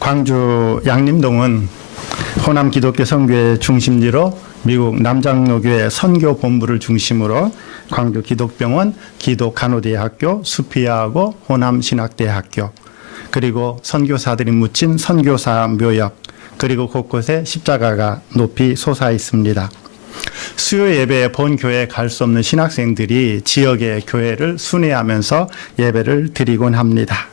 광주 양림동은 호남 기독교 선교의 중심지로 미국 남장로교회 선교본부를 중심으로 광주 기독병원, 기독간호대학교, 수피아하고 호남신학대학교, 그리고 선교사들이 묻힌 선교사 묘역, 그리고 곳곳에 십자가가 높이 솟아 있습니다. 수요 예배에 본 교회에 갈 수 없는 신학생들이 지역의 교회를 순회하면서 예배를 드리곤 합니다.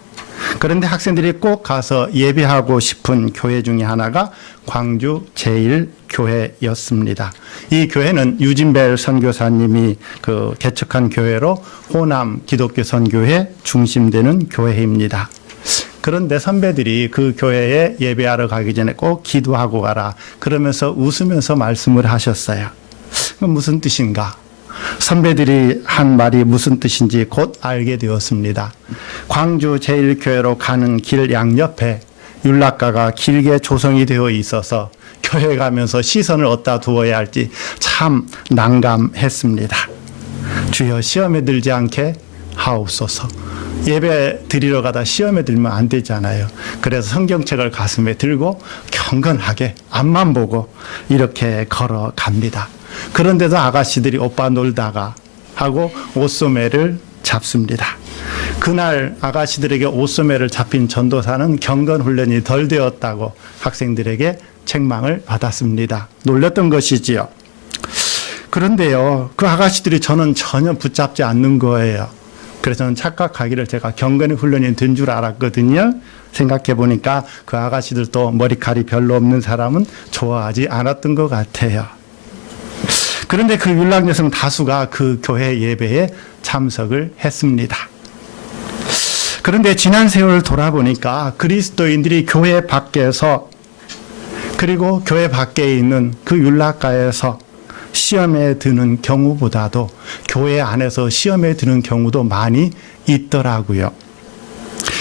그런데 학생들이 꼭 가서 예배하고 싶은 교회 중에 하나가 광주 제1교회였습니다. 이 교회는 유진벨 선교사님이 개척한 교회로 호남 기독교 선교회 중심되는 교회입니다. 그런데 선배들이 그 교회에 예배하러 가기 전에 꼭 기도하고 가라 그러면서 웃으면서 말씀을 하셨어요. 그건 무슨 뜻인가? 선배들이 한 말이 무슨 뜻인지 곧 알게 되었습니다. 광주 제1교회로 가는 길 양옆에 윤락가가 길게 조성이 되어 있어서 교회 가면서 시선을 어디다 두어야 할지 참 난감했습니다. 주여 시험에 들지 않게 하옵소서. 예배 드리러 가다 시험에 들면 안 되잖아요. 그래서 성경책을 가슴에 들고 경건하게 앞만 보고 이렇게 걸어갑니다. 그런데도 아가씨들이 오빠 놀다가 하고 옷소매를 잡습니다. 그날 아가씨들에게 옷소매를 잡힌 전도사는 경건훈련이 덜 되었다고 학생들에게 책망을 받았습니다. 놀렸던 것이지요. 그런데요, 그 아가씨들이 저는 전혀 붙잡지 않는 거예요. 그래서 저는 착각하기를 제가 경건의 훈련이 된 줄 알았거든요. 생각해 보니까 그 아가씨들도 머리칼이 별로 없는 사람은 좋아하지 않았던 것 같아요. 그런데 그 윤락 여성 다수가 그 교회 예배에 참석을 했습니다. 그런데 지난 세월을 돌아보니까 그리스도인들이 교회 밖에서 그리고 교회 밖에 있는 그 윤락가에서 시험에 드는 경우보다도 교회 안에서 시험에 드는 경우도 많이 있더라고요.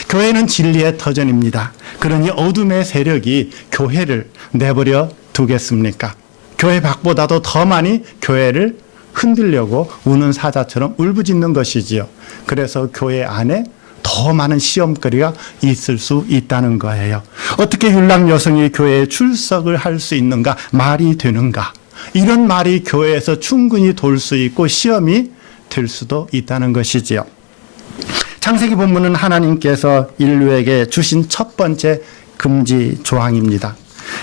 교회는 진리의 터전입니다. 그러니 어둠의 세력이 교회를 내버려 두겠습니까? 교회 밖보다도 더 많이 교회를 흔들려고 우는 사자처럼 울부짖는 것이지요. 그래서 교회 안에 더 많은 시험거리가 있을 수 있다는 거예요. 어떻게 윤락 여성이 교회에 출석을 할 수 있는가? 말이 되는가? 이런 말이 교회에서 충분히 돌 수 있고 시험이 될 수도 있다는 것이지요. 창세기 본문은 하나님께서 인류에게 주신 첫 번째 금지 조항입니다.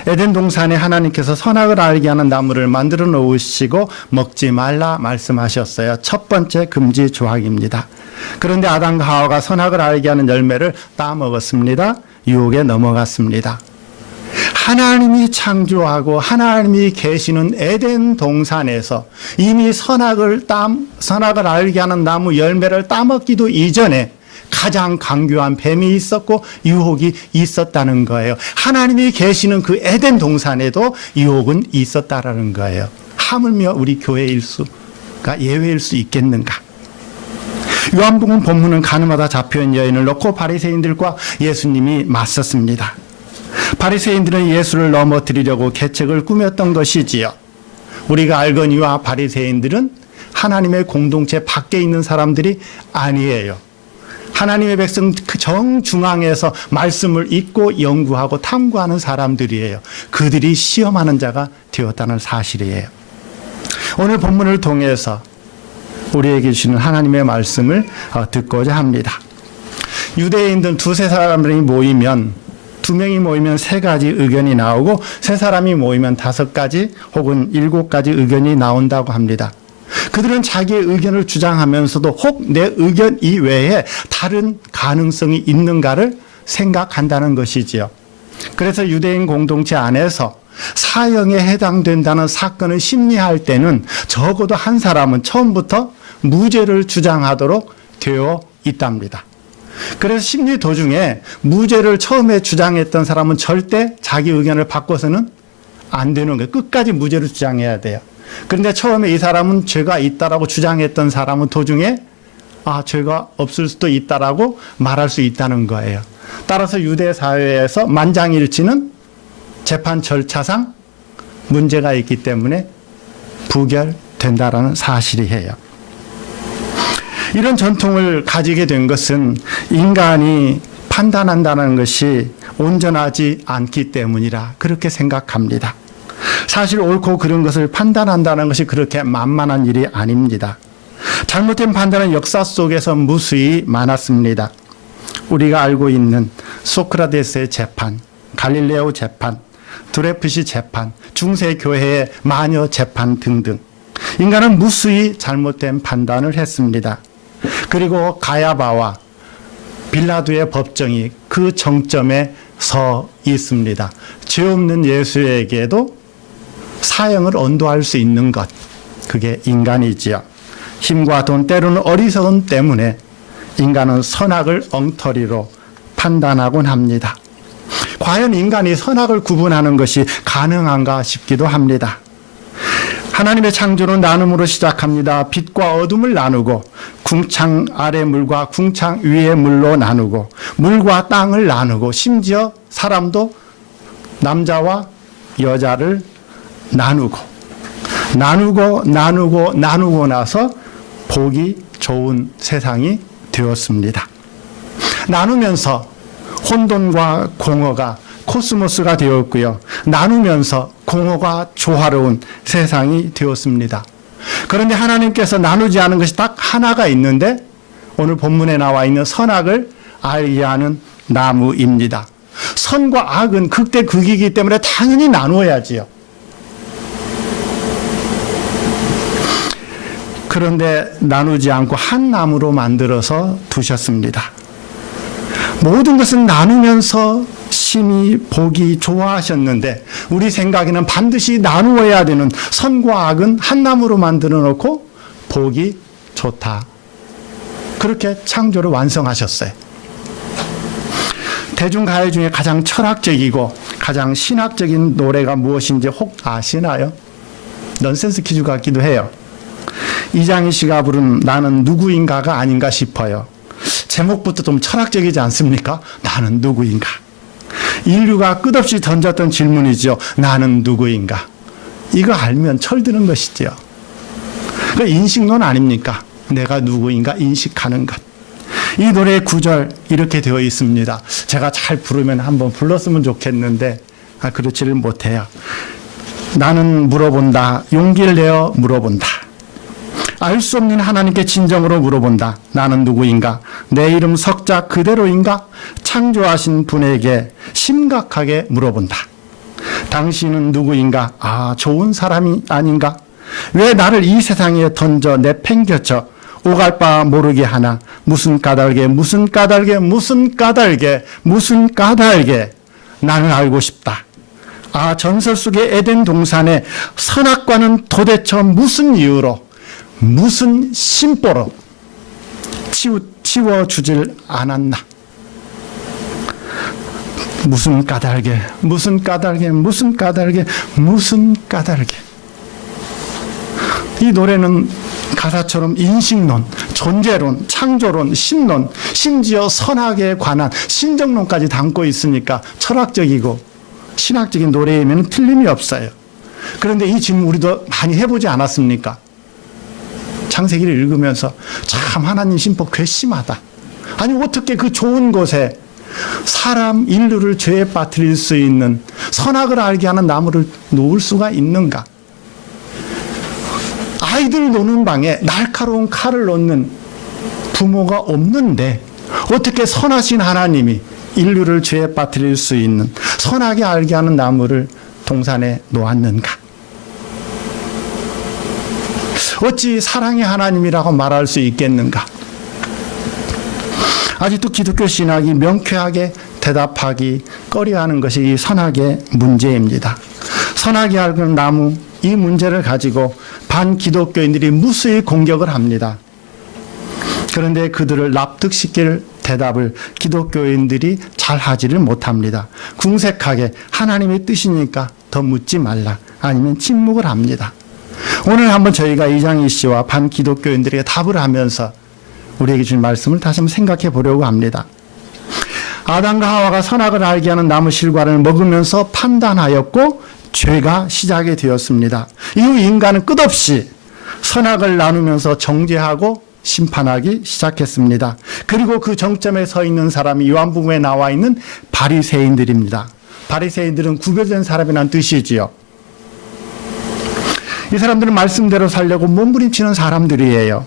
에덴 동산에 하나님께서 선악을 알게 하는 나무를 만들어 놓으시고 먹지 말라 말씀하셨어요. 첫 번째 금지 조항입니다. 그런데 아담과 하와가 선악을 알게 하는 열매를 따먹었습니다. 유혹에 넘어갔습니다. 하나님이 창조하고 하나님이 계시는 에덴 동산에서 이미 선악을 알게 하는 나무 열매를 따먹기도 이전에 가장 강교한 뱀이 있었고 유혹이 있었다는 거예요. 하나님이 계시는 그 에덴 동산에도 유혹은 있었다라는 거예요. 하물며 우리 교회 일수가 예외일 수 있겠는가? 요한복음 본문은 가늠하다 잡혀온 여인을 놓고 바리새인들과 예수님이 맞섰습니다. 바리새인들은 예수를 넘어뜨리려고 계책을 꾸몄던 것이지요. 우리가 알거니와 바리새인들은 하나님의 공동체 밖에 있는 사람들이 아니에요. 하나님의 백성 그 정중앙에서 말씀을 읽고 연구하고 탐구하는 사람들이에요. 그들이 시험하는 자가 되었다는 사실이에요. 오늘 본문을 통해서 우리에게 주시는 하나님의 말씀을 듣고자 합니다. 유대인들 두세 사람들이 모이면 2명이 모이면 3가지 의견이 나오고 3사람이 모이면 5가지 혹은 7가지 의견이 나온다고 합니다. 그들은 자기의 의견을 주장하면서도 혹 내 의견 이외에 다른 가능성이 있는가를 생각한다는 것이지요. 그래서 유대인 공동체 안에서 사형에 해당된다는 사건을 심리할 때는 적어도 한 사람은 처음부터 무죄를 주장하도록 되어 있답니다. 그래서 심리 도중에 무죄를 처음에 주장했던 사람은 절대 자기 의견을 바꿔서는 안 되는 거예요. 끝까지 무죄를 주장해야 돼요. 그런데 처음에 이 사람은 죄가 있다라고 주장했던 사람은 도중에 죄가 없을 수도 있다라고 말할 수 있다는 거예요. 따라서 유대 사회에서 만장일치는 재판 절차상 문제가 있기 때문에 부결된다라는 사실이에요. 이런 전통을 가지게 된 것은 인간이 판단한다는 것이 온전하지 않기 때문이라 그렇게 생각합니다. 사실 옳고 그른 것을 판단한다는 것이 그렇게 만만한 일이 아닙니다. 잘못된 판단은 역사 속에서 무수히 많았습니다. 우리가 알고 있는 소크라테스의 재판, 갈릴레오 재판, 드레프시 재판, 중세교회의 마녀 재판 등등 인간은 무수히 잘못된 판단을 했습니다. 그리고 가야바와 빌라도의 법정이 그 정점에 서 있습니다. 죄 없는 예수에게도 사형을 언도할 수 있는 것, 그게 인간이지요. 힘과 돈, 때로는 어리석음 때문에 인간은 선악을 엉터리로 판단하곤 합니다. 과연 인간이 선악을 구분하는 것이 가능한가 싶기도 합니다. 하나님의 창조는 나눔으로 시작합니다. 빛과 어둠을 나누고 궁창 아래 물과 궁창 위의 물로 나누고 물과 땅을 나누고 심지어 사람도 남자와 여자를 나누고 나서 보기 좋은 세상이 되었습니다. 나누면서 혼돈과 공허가 코스모스가 되었고요. 나누면서 공허가 조화로운 세상이 되었습니다. 그런데 하나님께서 나누지 않은 것이 딱 하나가 있는데 오늘 본문에 나와 있는 선악을 알게 하는 나무입니다. 선과 악은 극대 극이기 때문에 당연히 나누어야지요. 그런데 나누지 않고 한 나무로 만들어서 두셨습니다. 모든 것은 나누면서 심히 보기 좋아하셨는데 우리 생각에는 반드시 나누어야 되는 선과 악은 한 나무로 만들어 놓고 보기 좋다. 그렇게 창조를 완성하셨어요. 대중가요 중에 가장 철학적이고 가장 신학적인 노래가 무엇인지 혹 아시나요? 넌센스 퀴즈 같기도 해요. 이장희 씨가 부른 나는 누구인가가 아닌가 싶어요. 제목부터 좀 철학적이지 않습니까? 나는 누구인가? 인류가 끝없이 던졌던 질문이죠. 나는 누구인가? 이거 알면 철드는 것이지요. 그 인식론 아닙니까? 내가 누구인가 인식하는 것. 이 노래의 구절 이렇게 되어 있습니다. 제가 잘 부르면 한번 불렀으면 좋겠는데 그렇지를 못해요. 나는 물어본다. 용기를 내어 물어본다. 알 수 없는 하나님께 진정으로 물어본다. 나는 누구인가? 내 이름 석자 그대로인가? 창조하신 분에게 심각하게 물어본다. 당신은 누구인가? 좋은 사람이 아닌가? 왜 나를 이 세상에 던져 내팽겨쳐 오갈 바 모르게 하나? 무슨 까닭에 나는 알고 싶다. 전설 속의 에덴 동산의 선악과는 도대체 무슨 이유로 무슨 심보로 치워주질 않았나? 무슨 까닭에 이 노래는 가사처럼 인식론, 존재론, 창조론, 신론, 심지어 선악에 관한 신정론까지 담고 있으니까 철학적이고 신학적인 노래이면 틀림이 없어요. 그런데 이 질문 우리도 많이 해보지 않았습니까? 창세기를 읽으면서 참 하나님 심보 괘씸하다. 아니 어떻게 그 좋은 곳에 사람 인류를 죄에 빠뜨릴 수 있는 선악을 알게 하는 나무를 놓을 수가 있는가? 아이들 노는 방에 날카로운 칼을 놓는 부모가 없는데 어떻게 선하신 하나님이 인류를 죄에 빠뜨릴 수 있는 선하게 알게 하는 나무를 동산에 놓았는가? 어찌 사랑의 하나님이라고 말할 수 있겠는가? 아직도 기독교 신학이 명쾌하게 대답하기 꺼려하는 것이 이 선악의 문제입니다. 선하게 알는 나무, 이 문제를 가지고 반기독교인들이 무수히 공격을 합니다. 그런데 그들을 납득시킬 대답을 기독교인들이 잘 하지를 못합니다. 궁색하게 하나님의 뜻이니까 더 묻지 말라, 아니면 침묵을 합니다. 오늘 한번 저희가 이장희 씨와 반기독교인들에게 답을 하면서 우리에게 준 말씀을 다시 한번 생각해 보려고 합니다. 아담과 하와가 선악을 알게 하는 나무 실과를 먹으면서 판단하였고 죄가 시작이 되었습니다. 이후 인간은 끝없이 선악을 나누면서 정죄하고 심판하기 시작했습니다. 그리고 그 정점에 서 있는 사람이 요한복음에 나와 있는 바리새인들입니다. 바리새인들은 구별된 사람이라는 뜻이지요. 이 사람들은 말씀대로 살려고 몸부림치는 사람들이에요.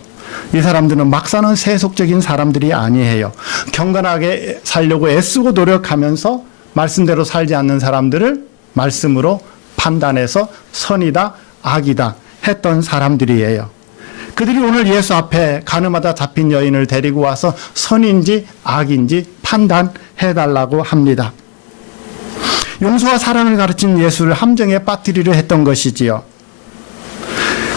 이 사람들은 막 사는 세속적인 사람들이 아니에요. 경건하게 살려고 애쓰고 노력하면서 말씀대로 살지 않는 사람들을 말씀으로 판단해서 선이다, 악이다 했던 사람들이에요. 그들이 오늘 예수 앞에 가늠하다 잡힌 여인을 데리고 와서 선인지 악인지 판단해달라고 합니다. 용서와 사랑을 가르친 예수를 함정에 빠뜨리려 했던 것이지요.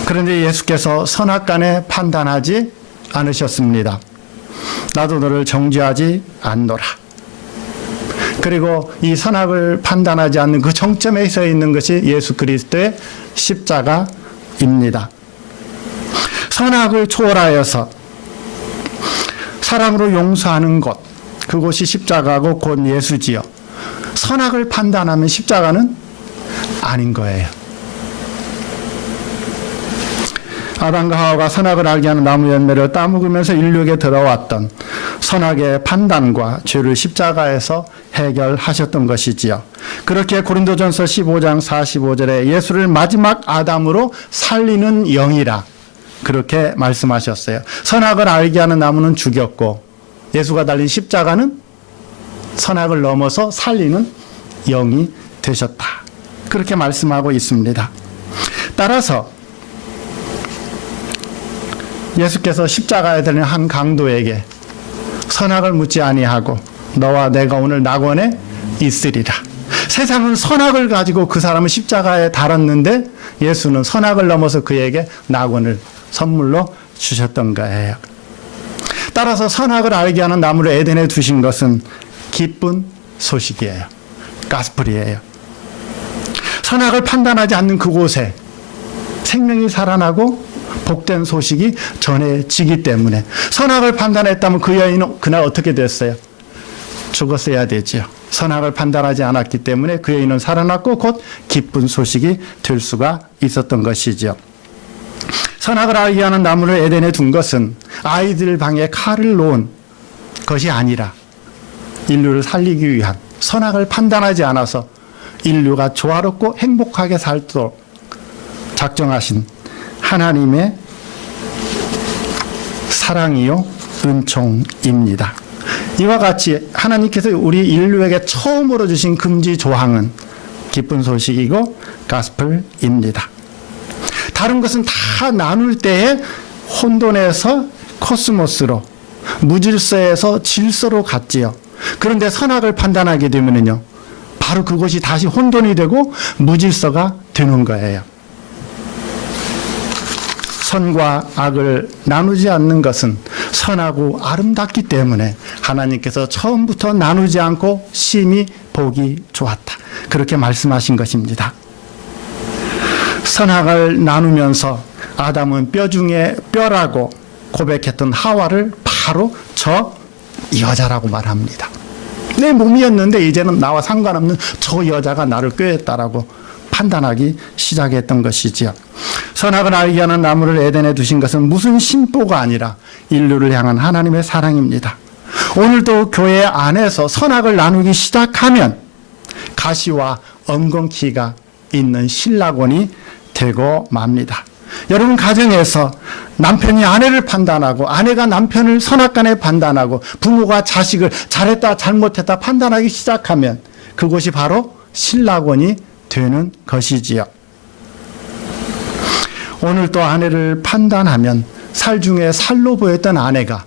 그런데 예수께서 선악간에 판단하지 않으셨습니다. 나도 너를 정죄하지 않노라. 그리고 이 선악을 판단하지 않는 그 정점에 서 있는 것이 예수 그리스도의 십자가입니다. 선악을 초월하여서 사랑으로 용서하는 것, 그곳이 십자가고 곧 예수지요. 선악을 판단하면 십자가는 아닌 거예요. 아담과 하와가 선악을 알게 하는 나무 열매를 따먹으면서 인류에게 들어왔던 선악의 판단과 죄를 십자가에서 해결하셨던 것이지요. 그렇게 고린도전서 15장 45절에 예수를 마지막 아담으로 살리는 영이라 그렇게 말씀하셨어요. 선악을 알게 하는 나무는 죽였고 예수가 달린 십자가는 선악을 넘어서 살리는 영이 되셨다. 그렇게 말씀하고 있습니다. 따라서 예수께서 십자가에 달린 한 강도에게 선악을 묻지 아니하고 너와 내가 오늘 낙원에 있으리라. 세상은 선악을 가지고 그 사람을 십자가에 달았는데 예수는 선악을 넘어서 그에게 낙원을 선물로 주셨던 거예요. 따라서 선악을 알게 하는 나무를 에덴에 두신 것은 기쁜 소식이에요. 가스펠이에요. 선악을 판단하지 않는 그곳에 생명이 살아나고 복된 소식이 전해지기 때문에 선악을 판단했다면 그 여인은 그날 어떻게 됐어요? 죽었어야 되죠. 선악을 판단하지 않았기 때문에 그 여인은 살아났고 곧 기쁜 소식이 될 수가 있었던 것이죠. 선악을 알게 하는 나무를 에덴에 둔 것은 아이들 방에 칼을 놓은 것이 아니라 인류를 살리기 위한, 선악을 판단하지 않아서 인류가 조화롭고 행복하게 살도록 작정하신 하나님의 사랑이요 은총입니다. 이와 같이 하나님께서 우리 인류에게 처음으로 주신 금지 조항은 기쁜 소식이고 가스펠입니다. 다른 것은 다 나눌 때에 혼돈에서 코스모스로, 무질서에서 질서로 갔지요. 그런데 선악을 판단하게 되면요, 바로 그것이 다시 혼돈이 되고 무질서가 되는 거예요. 선과 악을 나누지 않는 것은 선하고 아름답기 때문에 하나님께서 처음부터 나누지 않고 심히 보기 좋았다. 그렇게 말씀하신 것입니다. 선악을 나누면서 아담은 뼈 중에 뼈라고 고백했던 하와를 바로 저 여자라고 말합니다. 내 몸이었는데 이제는 나와 상관없는 저 여자가 나를 꾀했다라고 판단하기 시작했던 것이지요. 선악을 알게 하는 나무를 에덴에 두신 것은 무슨 심보가 아니라 인류를 향한 하나님의 사랑입니다. 오늘도 교회 안에서 선악을 나누기 시작하면 가시와 엉겅퀴가 있는 신라곤이 되고 맙니다. 여러분 가정에서 남편이 아내를 판단하고 아내가 남편을 선악간에 판단하고 부모가 자식을 잘했다 잘못했다 판단하기 시작하면 그것이 바로 신라곤이 되는 것이지요. 오늘 또 아내를 판단하면 살 중에 살로 보였던 아내가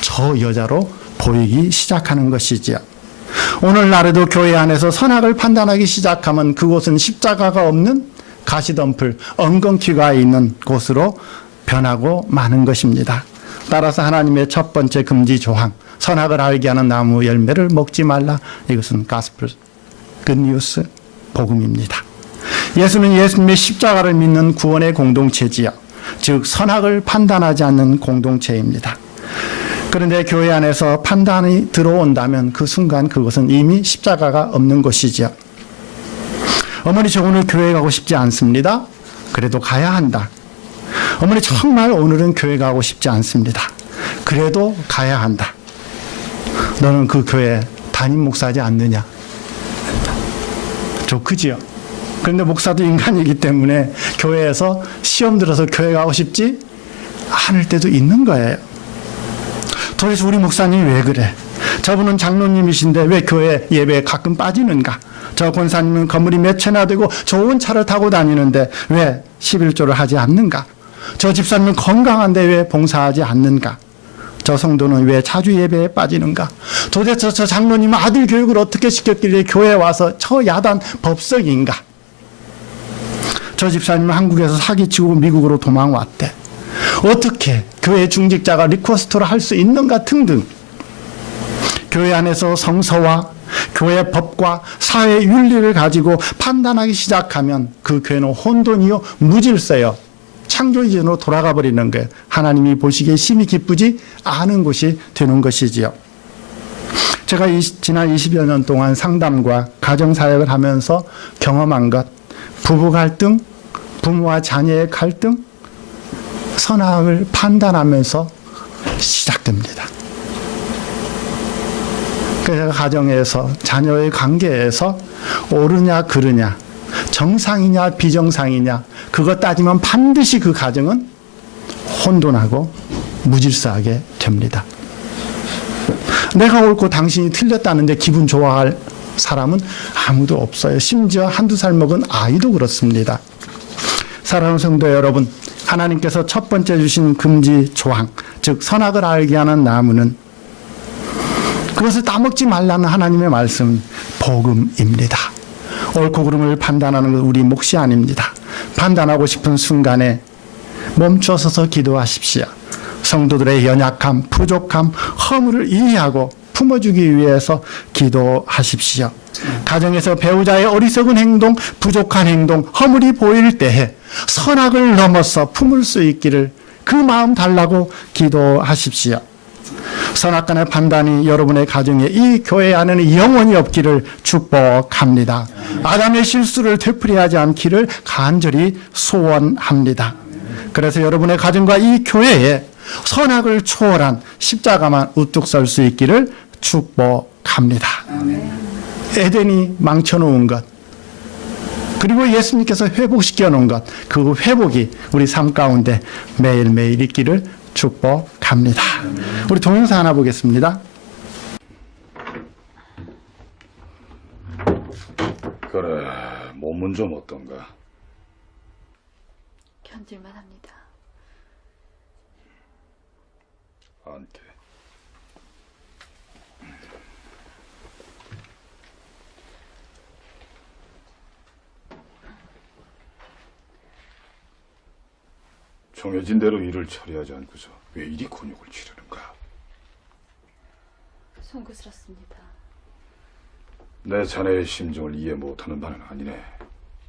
저 여자로 보이기 시작하는 것이지요. 오늘날에도 교회 안에서 선악을 판단하기 시작하면 그곳은 십자가가 없는 가시덤불, 엉겅퀴가 있는 곳으로 변하고 마는 것입니다. 따라서 하나님의 첫 번째 금지 조항, 선악을 알게 하는 나무 열매를 먹지 말라. 이것은 가스펠, 굿뉴스, 복음입니다. 예수는 예수님의 십자가를 믿는 구원의 공동체지요. 즉 선악을 판단하지 않는 공동체입니다. 그런데 교회 안에서 판단이 들어온다면 그 순간 그것은 이미 십자가가 없는 것이지요. 어머니 저 오늘 교회 가고 싶지 않습니다. 그래도 가야 한다. 어머니 정말 오늘은 교회 가고 싶지 않습니다. 그래도 가야 한다. 너는 그 교회 담임 목사지 않느냐? 좋그지요? 그런데 목사도 인간이기 때문에 교회에서 시험 들어서 교회 가고 싶지 않을 때도 있는 거예요. 도대체 우리 목사님이 왜 그래? 저분은 장로님이신데 왜 교회 예배에 가끔 빠지는가? 저 권사님은 건물이 몇 채나 되고 좋은 차를 타고 다니는데 왜 11조를 하지 않는가? 저 집사님은 건강한데 왜 봉사하지 않는가? 저 성도는 왜 자주 예배에 빠지는가? 도대체 저 장로님은 아들 교육을 어떻게 시켰길래 교회에 와서 저 야단 법석인가? 저 집사님은 한국에서 사기치고 미국으로 도망왔대. 어떻게 교회 중직자가 리퀘스트를 할 수 있는가 등등. 교회 안에서 성서와 교회 법과 사회 윤리를 가지고 판단하기 시작하면 그 교회는 혼돈이요 무질서요 창조 이전으로 돌아가 버리는 거예요. 하나님이 보시기에 심히 기쁘지 않은 곳이 되는 것이지요. 제가 지난 20여 년 동안 상담과 가정사역을 하면서 경험한 것, 부부 갈등, 부모와 자녀의 갈등, 선악을 판단하면서 시작됩니다. 그래서 가정에서 자녀의 관계에서 옳으냐 그르냐, 정상이냐 비정상이냐, 그것 따지면 반드시 그 가정은 혼돈하고 무질서하게 됩니다. 내가 옳고 당신이 틀렸다는데 기분 좋아할 사람은 아무도 없어요. 심지어 한두 살 먹은 아이도 그렇습니다. 사랑하는 성도 여러분, 하나님께서 첫 번째 주신 금지 조항, 즉 선악을 알게 하는 나무는 그것을 따먹지 말라는 하나님의 말씀, 복음입니다. 옳고 그름을 판단하는 건 우리 몫이 아닙니다. 판단하고 싶은 순간에 멈춰서서 기도하십시오. 성도들의 연약함, 부족함, 허물을 이해하고 품어주기 위해서 기도하십시오. 가정에서 배우자의 어리석은 행동, 부족한 행동, 허물이 보일 때에 선악을 넘어서 품을 수 있기를 그 마음 달라고 기도하십시오. 선악간의 판단이 여러분의 가정에 이 교회 안에는 영원히 없기를 축복합니다. 아담의 실수를 되풀이하지 않기를 간절히 소원합니다. 그래서 여러분의 가정과 이 교회에 선악을 초월한 십자가만 우뚝 설 수 있기를 축복합니다. 에덴이 망쳐놓은 것, 그리고 예수님께서 회복시켜 놓은 것, 그 회복이 우리 삶 가운데 매일매일 있기를 축복합니다. 우리 동영상 하나 보겠습니다. 그래, 몸은 좀 어떤가? 견딜만 합니다. 안게. 정해진 대로 일을 처리하지 않고서 왜 이리 곤욕을 치르는가? 송구스럽습니다. 내 자네의 심정을 이해 못하는 바는 아니네.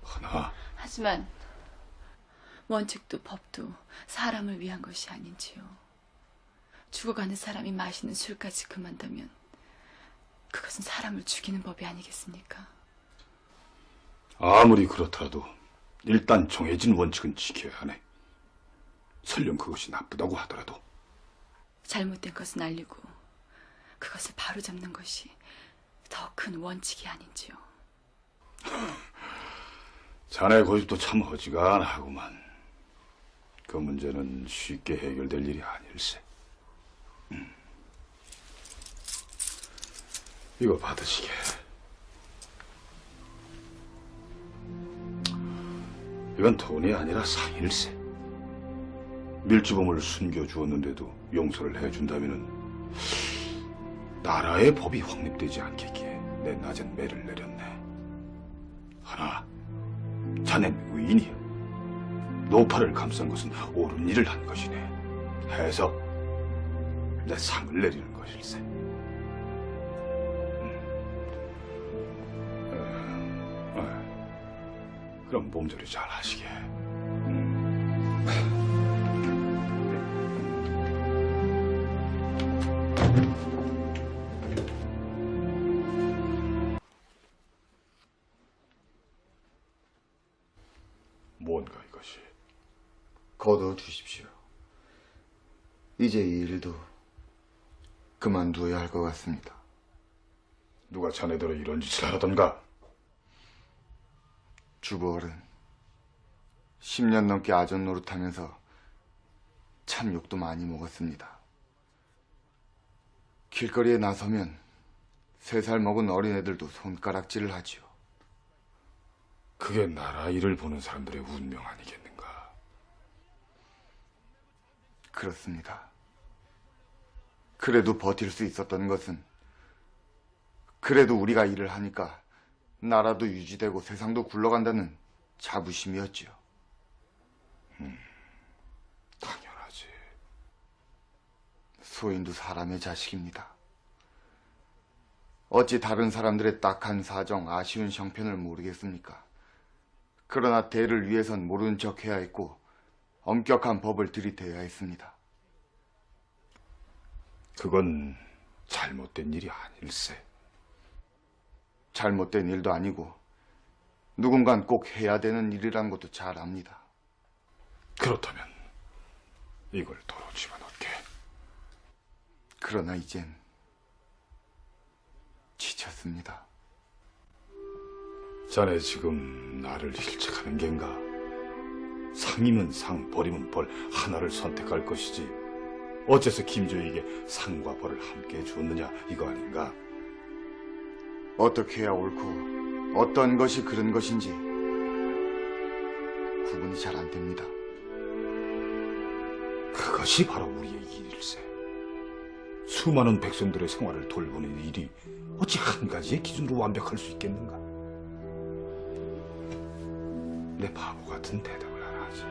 하나, 하지만 원칙도 법도 사람을 위한 것이 아닌지요. 죽어가는 사람이 마시는 술까지 금한다면 그것은 사람을 죽이는 법이 아니겠습니까? 아무리 그렇더라도 일단 정해진 원칙은 지켜야 하네. 설령 그것이 나쁘다고 하더라도. 잘못된 것은 알리고 그것을 바로잡는 것이 더 큰 원칙이 아닌지요. 자네 고집도 참 어지간하구만. 그 문제는 쉽게 해결될 일이 아닐세. 이거 받으시게. 이건 돈이 아니라 상일세. 밀주범을 숨겨주었는데도 용서를 해준다면은 나라의 법이 확립되지 않겠기에 내 낮은 매를 내렸네. 하나, 자넨 의인이야. 노파를 감싼 것은 옳은 일을 한 것이네. 해서 내 상을 내리는 것일세. 그럼 몸조리 잘 하시게. 뭔가 이것이. 거둬 두십시오. 이제 이 일도 그만두어야 할 것 같습니다. 누가 자네들을 이런 짓을 하라던가? 주부어른, 10년 넘게 아전 노릇하면서 참 욕도 많이 먹었습니다. 길거리에 나서면 3살 먹은 어린애들도 손가락질을 하지요. 그게 나라 일을 보는 사람들의 운명 아니겠는가? 그렇습니다. 그래도 버틸 수 있었던 것은 그래도 우리가 일을 하니까 나라도 유지되고 세상도 굴러간다는 자부심이었지요. 당연하지. 소인도 사람의 자식입니다. 어찌 다른 사람들의 딱한 사정, 아쉬운 형편을 모르겠습니까? 그러나 대를 위해선 모르는 척 해야 했고 엄격한 법을 들이대야 했습니다. 그건 잘못된 일이 아닐세. 잘못된 일도 아니고 누군간 꼭 해야 되는 일이란 것도 잘 압니다. 그렇다면 이걸 도로 집어넣게. 그러나 이젠 지쳤습니다. 자네 지금 나를 일책하는 겐가? 상이면 상, 벌이면 벌 하나를 선택할 것이지. 어째서 김조에게 상과 벌을 함께 줬느냐 이거 아닌가? 어떻게 해야 옳고 어떤 것이 그른 것인지 구분이 잘 안 됩니다. 그것이 바로 우리의 일일세. 수많은 백성들의 생활을 돌보는 일이 어찌 한 가지의 기준으로 완벽할 수 있겠는가? 내 바보 같은 대답을 하나 하지.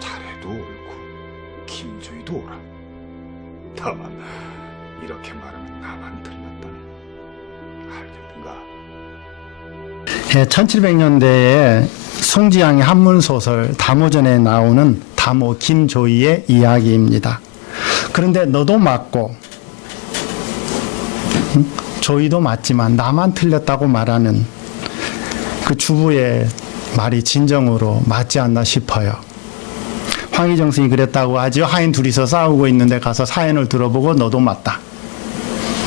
자네도 옳고 김조이도 옳아. 다만 이렇게 말하면 나만 틀렸다네. 알겠는가? 1700년대에 송지양의 한문소설 담오전에 나오는 담오 김조이의 이야기입니다. 그런데 너도 맞고 조이도 맞지만 나만 틀렸다고 말하는 그 주부의 말이 진정으로 맞지 않나 싶어요. 황희정승이 그랬다고 하죠. 하인 둘이서 싸우고 있는데 가서 사연을 들어보고 너도 맞다.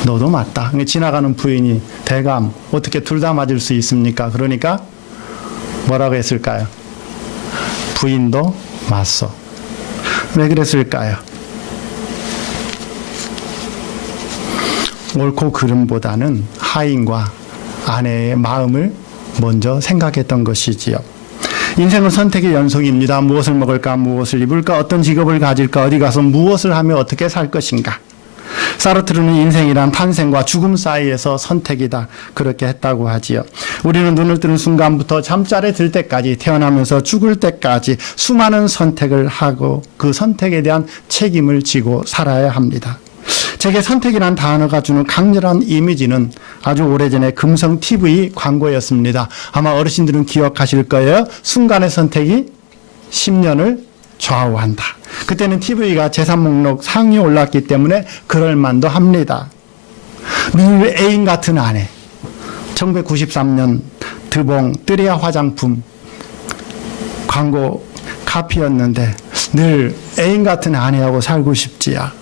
너도 맞다. 지나가는 부인이 대감 어떻게 둘 다 맞을 수 있습니까? 그러니까 뭐라고 했을까요? 부인도 맞소. 왜 그랬을까요? 옳고 그름보다는 하인과 아내의 마음을 먼저 생각했던 것이지요. 인생은 선택의 연속입니다. 무엇을 먹을까, 무엇을 입을까, 어떤 직업을 가질까, 어디 가서 무엇을 하며 어떻게 살 것인가. 사르트르는 인생이란 탄생과 죽음 사이에서 선택이다. 그렇게 했다고 하지요. 우리는 눈을 뜨는 순간부터 잠자리에 들 때까지 태어나면서 죽을 때까지 수많은 선택을 하고 그 선택에 대한 책임을 지고 살아야 합니다. 제게 선택이란 단어가 주는 강렬한 이미지는 아주 오래전에 금성 TV 광고였습니다. 아마 어르신들은 기억하실 거예요. 순간의 선택이 10년을 좌우한다. 그때는 TV가 재산 목록 상위에 올랐기 때문에 그럴만도 합니다. 늘 애인 같은 아내. 1993년 드봉 뜨레아 화장품 광고 카피였는데 늘 애인 같은 아내하고 살고 싶지야.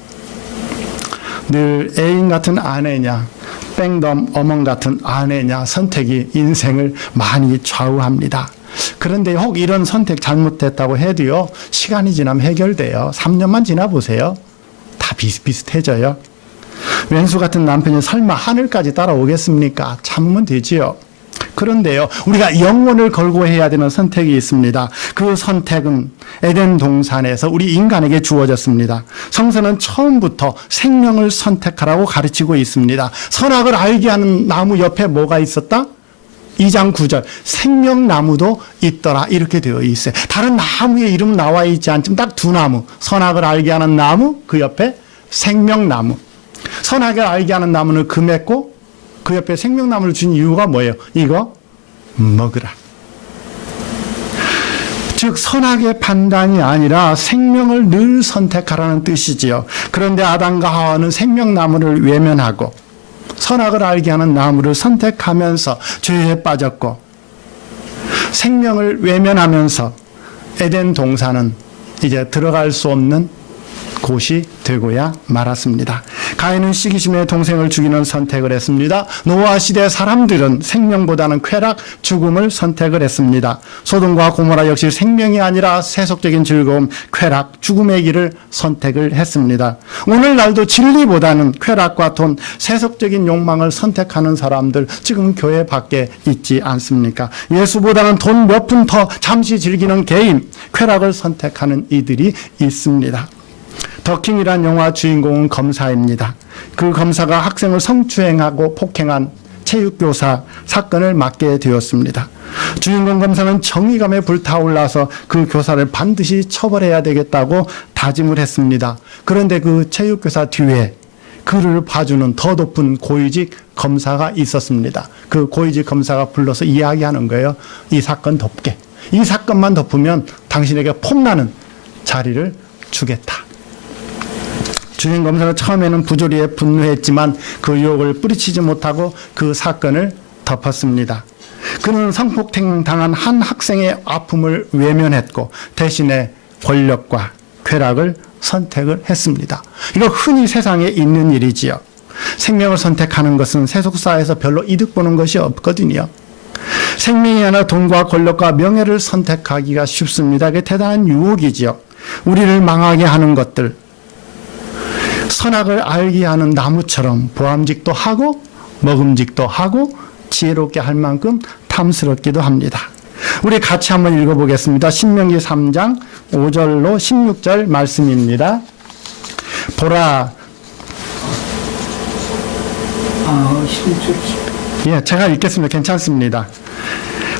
늘 애인 같은 아내냐, 뺑덤 어멍 같은 아내냐 선택이 인생을 많이 좌우합니다. 그런데 혹 이런 선택 잘못됐다고 해도요, 시간이 지나면 해결돼요. 3년만 지나보세요. 다 비슷비슷해져요. 왼수 같은 남편이 설마 하늘까지 따라오겠습니까? 참으면 되지요. 그런데요, 우리가 영혼을 걸고 해야 되는 선택이 있습니다. 그 선택은 에덴 동산에서 우리 인간에게 주어졌습니다. 성서는 처음부터 생명을 선택하라고 가르치고 있습니다. 선악을 알게 하는 나무 옆에 뭐가 있었다? 2장 9절 생명나무도 있더라 이렇게 되어 있어요. 다른 나무의 이름 나와 있지 않지만 딱 두 나무, 선악을 알게 하는 나무, 그 옆에 생명나무. 선악을 알게 하는 나무는 금했고 그 옆에 생명나무를 준 이유가 뭐예요? 이거 먹으라. 즉 선악의 판단이 아니라 생명을 늘 선택하라는 뜻이지요. 그런데 아담과 하와는 생명나무를 외면하고 선악을 알게 하는 나무를 선택하면서 죄에 빠졌고 생명을 외면하면서 에덴 동산은 이제 들어갈 수 없는 곳이 되고야 말았습니다. 가인은 시기심에 동생을 죽이는 선택을 했습니다. 노아 시대 사람들은 생명보다는 쾌락, 죽음을 선택을 했습니다. 소돔과 고모라 역시 생명이 아니라 세속적인 즐거움, 쾌락, 죽음의 길을 선택을 했습니다. 오늘날도 진리보다는 쾌락과 돈, 세속적인 욕망을 선택하는 사람들 지금 교회 밖에 있지 않습니까? 예수보다는 돈 몇 푼 더 잠시 즐기는 개인, 쾌락을 선택하는 이들이 있습니다. 더킹이란 영화 주인공은 검사입니다. 그 검사가 학생을 성추행하고 폭행한 체육교사 사건을 맡게 되었습니다. 주인공 검사는 정의감에 불타올라서 그 교사를 반드시 처벌해야 되겠다고 다짐을 했습니다. 그런데 그 체육교사 뒤에 그를 봐주는 더 높은 고위직 검사가 있었습니다. 그 고위직 검사가 불러서 이야기하는 거예요. 이 사건 덮게. 이 사건만 덮으면 당신에게 폼나는 자리를 주겠다. 주인 검사가 처음에는 부조리에 분노했지만 그 유혹을 뿌리치지 못하고 그 사건을 덮었습니다. 그는 성폭행 당한 한 학생의 아픔을 외면했고 대신에 권력과 쾌락을 선택을 했습니다. 이거 흔히 세상에 있는 일이지요. 생명을 선택하는 것은 세속사에서 별로 이득 보는 것이 없거든요. 생명이 아니라 돈과 권력과 명예를 선택하기가 쉽습니다. 그게 대단한 유혹이지요. 우리를 망하게 하는 것들, 선악을 알게 하는 나무처럼 보암직도 하고 먹음직도 하고 지혜롭게 할 만큼 탐스럽기도 합니다. 우리 같이 한번 읽어보겠습니다. 신명기 3장 5절로 16절 말씀입니다. 보라, 제가 읽겠습니다. 괜찮습니다.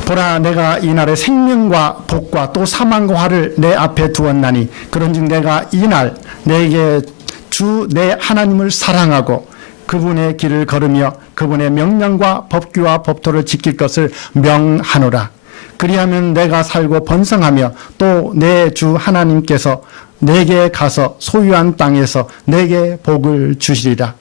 보라, 내가 이날에 생명과 복과 또 사망과 화를 내 앞에 두었나니 그런즉 내가 이날 내게 주 내 하나님을 사랑하고 그분의 길을 걸으며 그분의 명령과 법규와 법도를 지킬 것을 명하노라. 그리하면 내가 살고 번성하며 또 내 주 하나님께서 내게 가서 소유한 땅에서 내게 복을 주시리라.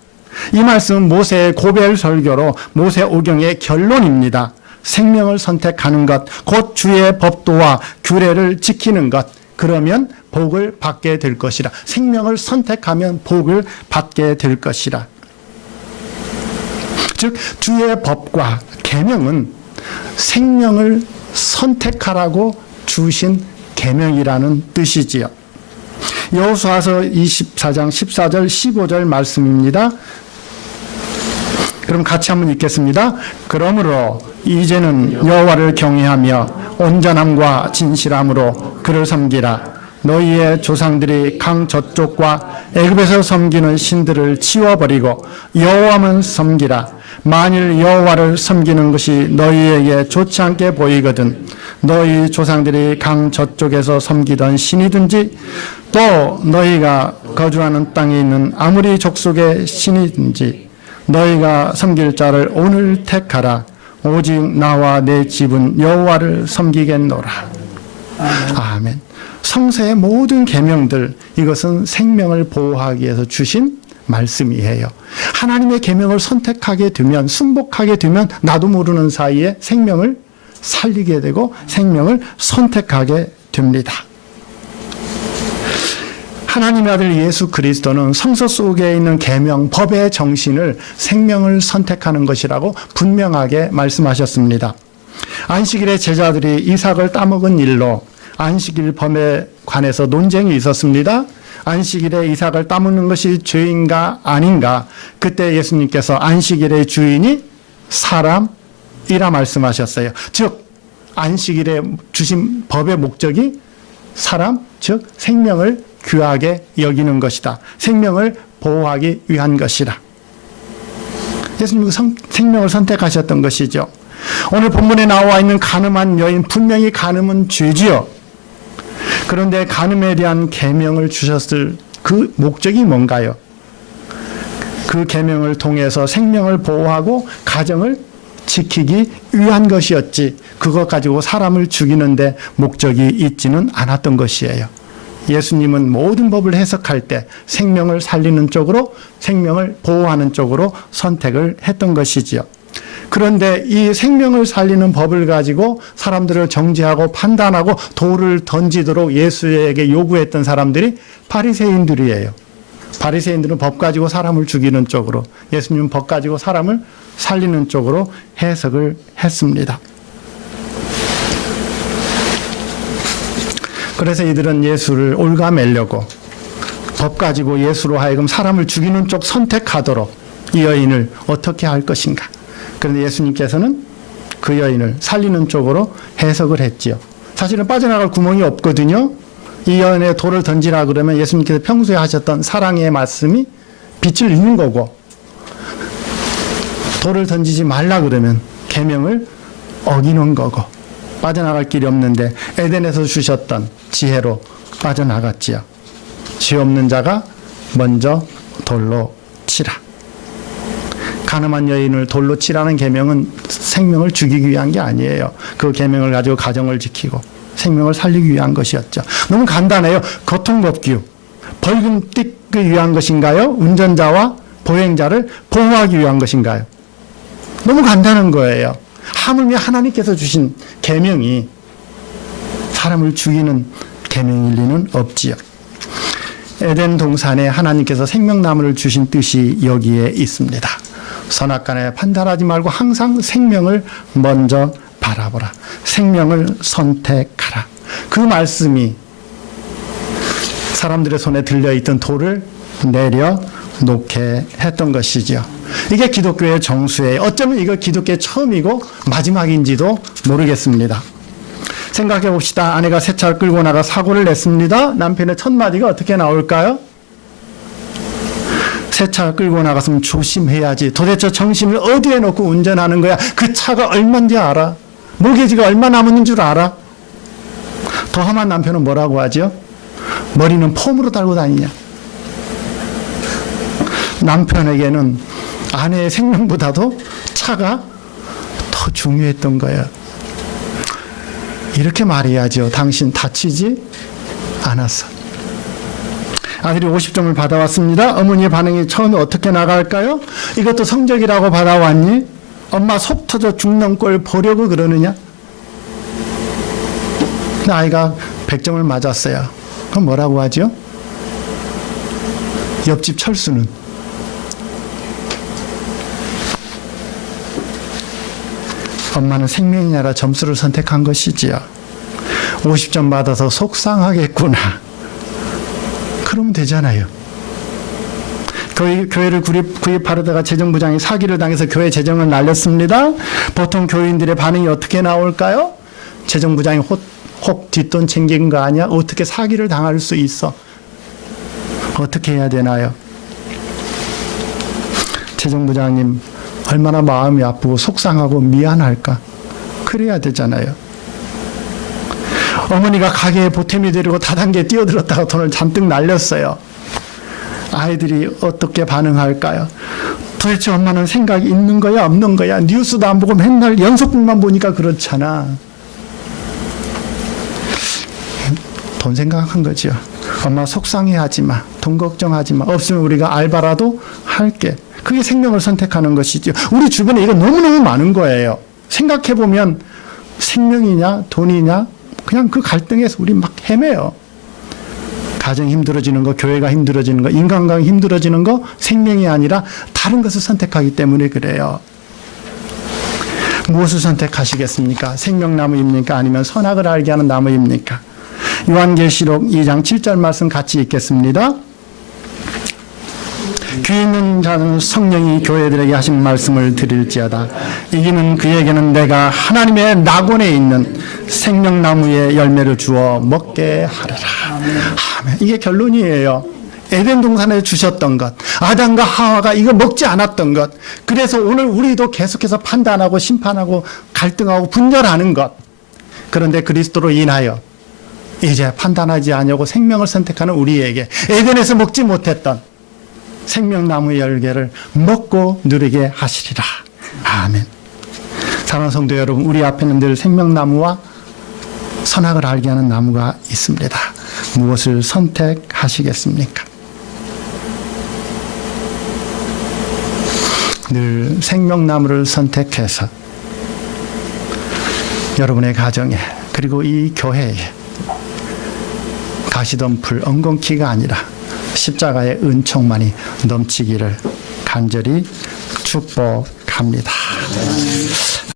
이 말씀은 모세의 고별 설교로 모세 오경의 결론입니다. 생명을 선택하는 것, 곧 주의 법도와 규례를 지키는 것, 그러면 복을 받게 될 것이라. 생명을 선택하면 복을 받게 될 것이라. 즉 주의 법과 계명은 생명을 선택하라고 주신 계명이라는 뜻이지요. 여호수아서 24장 14절 15절 말씀입니다. 그럼 같이 한번 읽겠습니다. 그러므로 이제는 여호와를 경외하며 온전함과 진실함으로 그를 섬기라. 너희의 조상들이 강 저쪽과 애굽에서 섬기는 신들을 치워버리고 여호와만 섬기라. 만일 여호와를 섬기는 것이 너희에게 좋지 않게 보이거든 너희 조상들이 강 저쪽에서 섬기던 신이든지 또 너희가 거주하는 땅에 있는 아무리 족속의 신이든지 너희가 섬길 자를 오늘 택하라. 오직 나와 내 집은 여호와를 섬기겠노라. 아멘. 성서의 모든 계명들, 이것은 생명을 보호하기 위해서 주신 말씀이에요. 하나님의 계명을 선택하게 되면, 순복하게 되면 나도 모르는 사이에 생명을 살리게 되고 생명을 선택하게 됩니다. 하나님의 아들 예수 그리스도는 성서 속에 있는 계명, 법의 정신을 생명을 선택하는 것이라고 분명하게 말씀하셨습니다. 안식일에 제자들이 이삭을 따먹은 일로 안식일 범에 관해서 논쟁이 있었습니다. 안식일에 이삭을 따먹는 것이 죄인가 아닌가. 그때 예수님께서 안식일의 주인이 사람이라 말씀하셨어요. 즉 안식일에 주신 법의 목적이 사람, 즉 생명을 귀하게 여기는 것이다. 생명을 보호하기 위한 것이다. 예수님은 생명을 선택하셨던 것이죠. 오늘 본문에 나와 있는 간음한 여인, 분명히 간음은 죄지요. 그런데 간음에 대한 계명을 주셨을 그 목적이 뭔가요? 그 계명을 통해서 생명을 보호하고 가정을 지키기 위한 것이었지, 그것 가지고 사람을 죽이는데 목적이 있지는 않았던 것이에요. 예수님은 모든 법을 해석할 때 생명을 살리는 쪽으로, 생명을 보호하는 쪽으로 선택을 했던 것이지요. 그런데 이 생명을 살리는 법을 가지고 사람들을 정죄하고 판단하고 돌을 던지도록 예수에게 요구했던 사람들이 바리새인들이에요. 바리새인들은 법 가지고 사람을 죽이는 쪽으로, 예수님은 법 가지고 사람을 살리는 쪽으로 해석을 했습니다. 그래서 이들은 예수를 올가매려고 법 가지고 예수로 하여금 사람을 죽이는 쪽 선택하도록 이 여인을 어떻게 할 것인가. 그런데 예수님께서는 그 여인을 살리는 쪽으로 해석을 했지요. 사실은 빠져나갈 구멍이 없거든요. 이 여인에 돌을 던지라 그러면 예수님께서 평소에 하셨던 사랑의 말씀이 빛을 잃는 거고, 돌을 던지지 말라 그러면 계명을 어기는 거고, 빠져나갈 길이 없는데 에덴에서 주셨던 지혜로 빠져나갔지요. 죄 없는 자가 먼저 돌로 치라. 가늠한 여인을 돌로 치라는 계명은 생명을 죽이기 위한 게 아니에요. 그 계명을 가지고 가정을 지키고 생명을 살리기 위한 것이었죠. 너무 간단해요. 교통법규. 벌금 뜯기 위한 것인가요? 운전자와 보행자를 보호하기 위한 것인가요? 너무 간단한 거예요. 하물며 하나님께서 주신 계명이 사람을 죽이는 계명일 리는 없지요. 에덴 동산에 하나님께서 생명나무를 주신 뜻이 여기에 있습니다. 선악간에 판단하지 말고 항상 생명을 먼저 바라보라. 생명을 선택하라. 그 말씀이 사람들의 손에 들려있던 돌을 내려놓게 했던 것이죠. 이게 기독교의 정수예요. 어쩌면 이거 기독교의 처음이고 마지막인지도 모르겠습니다. 생각해 봅시다. 아내가 새 차를 끌고 나가 사고를 냈습니다. 남편의 첫 마디가 어떻게 나올까요? 새 차를 끌고 나갔으면 조심해야지. 도대체 정신을 어디에 놓고 운전하는 거야? 그 차가 얼마인지 알아? 모기지가 얼마 남았는 줄 알아? 더 험한 남편은 뭐라고 하죠? 머리는 폼으로 달고 다니냐? 남편에게는 아내의 생명보다도 차가 더 중요했던 거예요. 이렇게 말해야죠. 당신 다치지 않았어. 아들이 50점을 받아왔습니다. 어머니의 반응이 처음에 어떻게 나갈까요? 이것도 성적이라고 받아왔니? 엄마 속 터져 죽는 꼴 보려고 그러느냐? 근데 아이가 100점을 맞았어요. 그럼 뭐라고 하죠? 옆집 철수는 엄마는 생명이 아니라 점수를 선택한 것이지요. 50점 받아서 속상하겠구나. 그러면 되잖아요. 교회를 구입하려다가 재정부장이 사기를 당해서 교회 재정을 날렸습니다. 보통 교인들의 반응이 어떻게 나올까요? 재정부장이 혹 뒷돈 챙긴 거 아니야? 어떻게 사기를 당할 수 있어? 어떻게 해야 되나요? 재정부장님 얼마나 마음이 아프고 속상하고 미안할까? 그래야 되잖아요. 어머니가 가게에 보탬이 되려고 다단계에 뛰어들었다가 돈을 잔뜩 날렸어요. 아이들이 어떻게 반응할까요? 도대체 엄마는 생각이 있는 거야 없는 거야? 뉴스도 안 보고 맨날 연속극만 보니까 그렇잖아. 돈 생각한 거죠. 엄마 속상해하지 마. 돈 걱정하지 마. 없으면 우리가 알바라도 할게. 그게 생명을 선택하는 것이죠. 우리 주변에 이거 너무너무 많은 거예요. 생각해보면 생명이냐 돈이냐 그냥 그 갈등에서 우리 막 헤매요. 가정이 힘들어지는 거, 교회가 힘들어지는 거, 인간관계가 힘들어지는 거 생명이 아니라 다른 것을 선택하기 때문에 그래요. 무엇을 선택하시겠습니까? 생명나무입니까? 아니면 선악을 알게 하는 나무입니까? 요한계시록 2장 7절 말씀 같이 읽겠습니다. 귀 있는 자는 성령이 교회들에게 하신 말씀을 드릴지어다. 이기는 그에게는 내가 하나님의 낙원에 있는 생명나무의 열매를 주어 먹게 하리라. 아멘. 이게 결론이에요. 에덴 동산에 주셨던 것, 아담과 하와가 이거 먹지 않았던 것, 그래서 오늘 우리도 계속해서 판단하고 심판하고 갈등하고 분열하는 것. 그런데 그리스도로 인하여 이제 판단하지 않으려고 생명을 선택하는 우리에게 에덴에서 먹지 못했던 생명나무의 열매를 먹고 누리게 하시리라. 아멘. 사랑하는 성도 여러분, 우리 앞에는 늘 생명나무와 선악을 알게 하는 나무가 있습니다. 무엇을 선택하시겠습니까? 늘 생명나무를 선택해서 여러분의 가정에 그리고 이 교회에 가시덤불 엉겅퀴가 아니라 십자가의 은총만이 넘치기를 간절히 축복합니다.